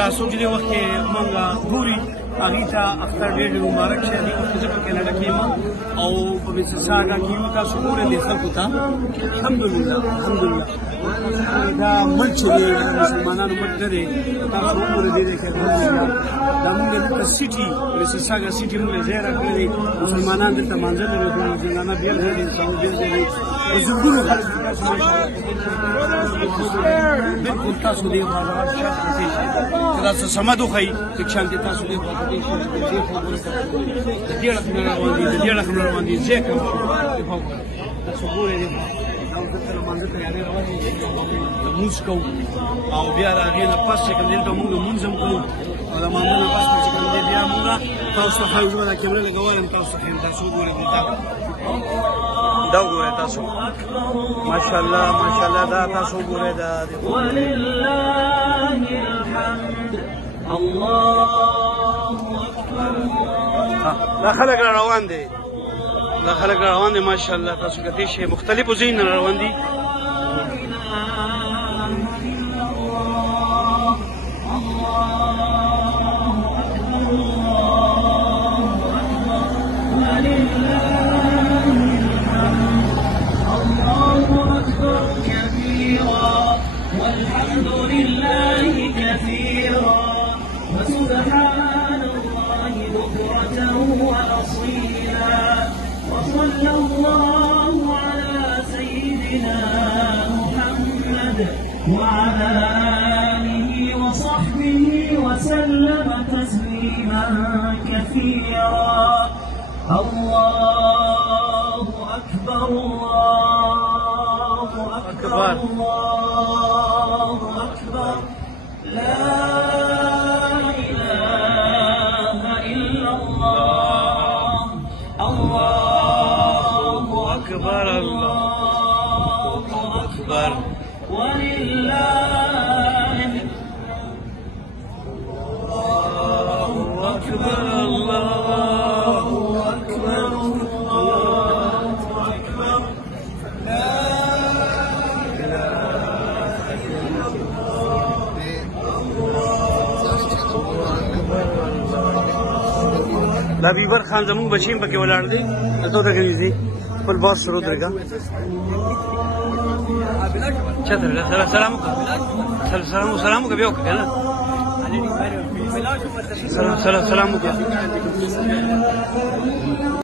تاسو چې د وخت کې موږ ګوري هغې ته اختر ډېر مبارک شه دې وخت کې زه په کیناډا کې یم او په میسیساګا کې یو تاسو ګورئ دې خلکو ته الحمدلله دا ملک چې دی د مسلمانانو ملک نه دی تاسو وګورئ دې کې الحمدلله دا موږ دلته سیټي میسیساګا سیټي موږ ځای راکړی دی مسلمانان دلته مانځه لري مسلمانان بېل ځای دی انسانان بېل ځای دی په زرګونو خلک بالکل تاسو دې خواږه شاته دې دا څه سمد وخی چې شانتي تاسو دې خواږه دې دې ډېر روان دي ځکه تاسو ګورئ مانځه تیارې روان دي لمونځ کوو او بیا د هغې نه پس چې کوم دلته موږ لمونځ هم کوو او د مانځه نه پس چې کوم دی بیا موږ تاسو ته ښایو زه دا کیمره لګولم تاسو ته ښیم تاسو وګورئ دا وګورئ تاسو ماشاءالله ماشاءالله دا تاسو وګورئ دا ولله الحمد الله اکبر دا خلک را روان دي دا خلک را روان دي ماشاءالله تاسو کتلی شئ مختلفو ځایونو نه روان دي والحمد لله كثيرا وسبحان الله بكرة وأصيلا وصلى الله على سيدنا محمد وعلى آله وصحبه وسلم تسليما كثيرا الله أكبر الله أكبر الله أكبر لا إله إلا الله الله أكبر الله أكبر ولله الله أكبر الله أكبر الله أكبر دا بیبر خان زمونږ بچیم پکې ولاړ دی دلته ودرېږي دي خپل باس سره ودرېږه چېرته سلام وکړه سلام وکړه بیا وکړه که نه سلام وکړه